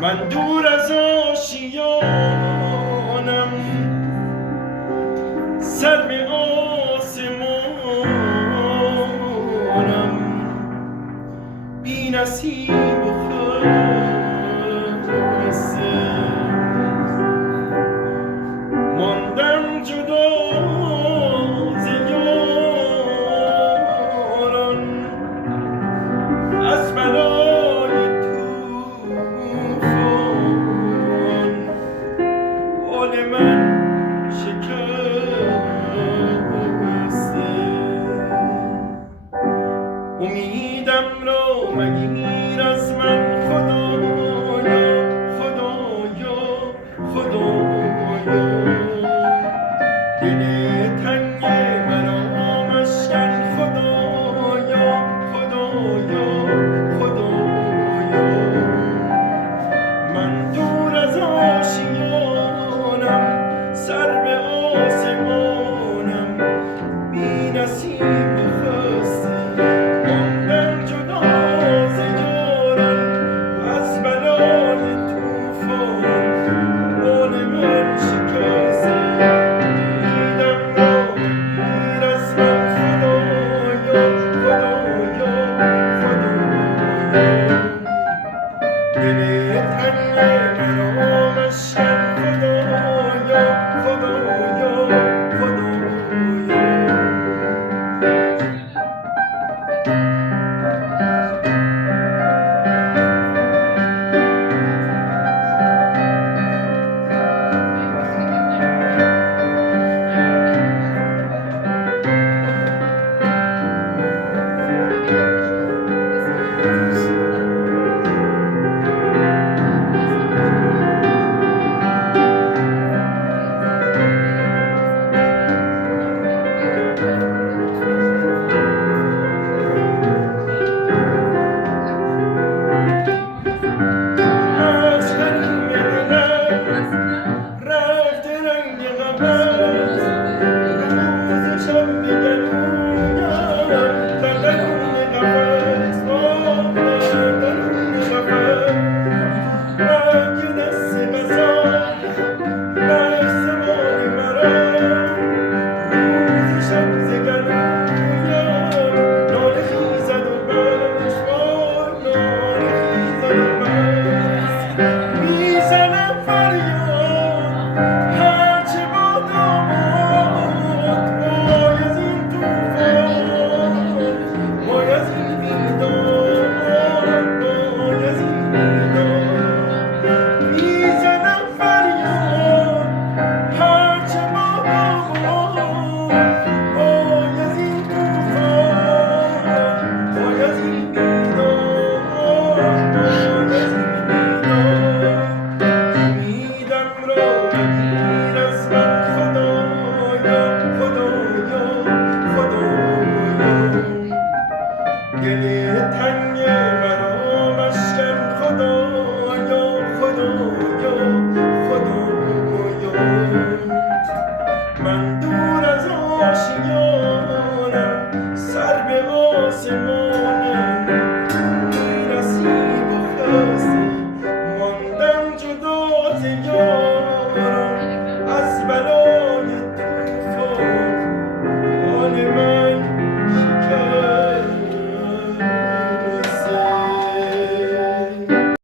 من دور از آشیانم، سر به آسمانم، بی نصیب و خسته ماندم جدا ز یاران، از بلای طوفان حال من شکسته. امیدم را مگیر از من خدایا، خدایا، خدایا. دل تنگ مرا مشکن خدایا، خدایا، خدایا. من دور از آشیانم، سر به آسمانم، بی نصیب و خسته ماندم جدا ز یاران، از بلای طوفان بال من شکسته. امیدم را مگیر از من خدایا، خدایا، خدایا. دل تنگ مرا مشکن خدایا، خدایا،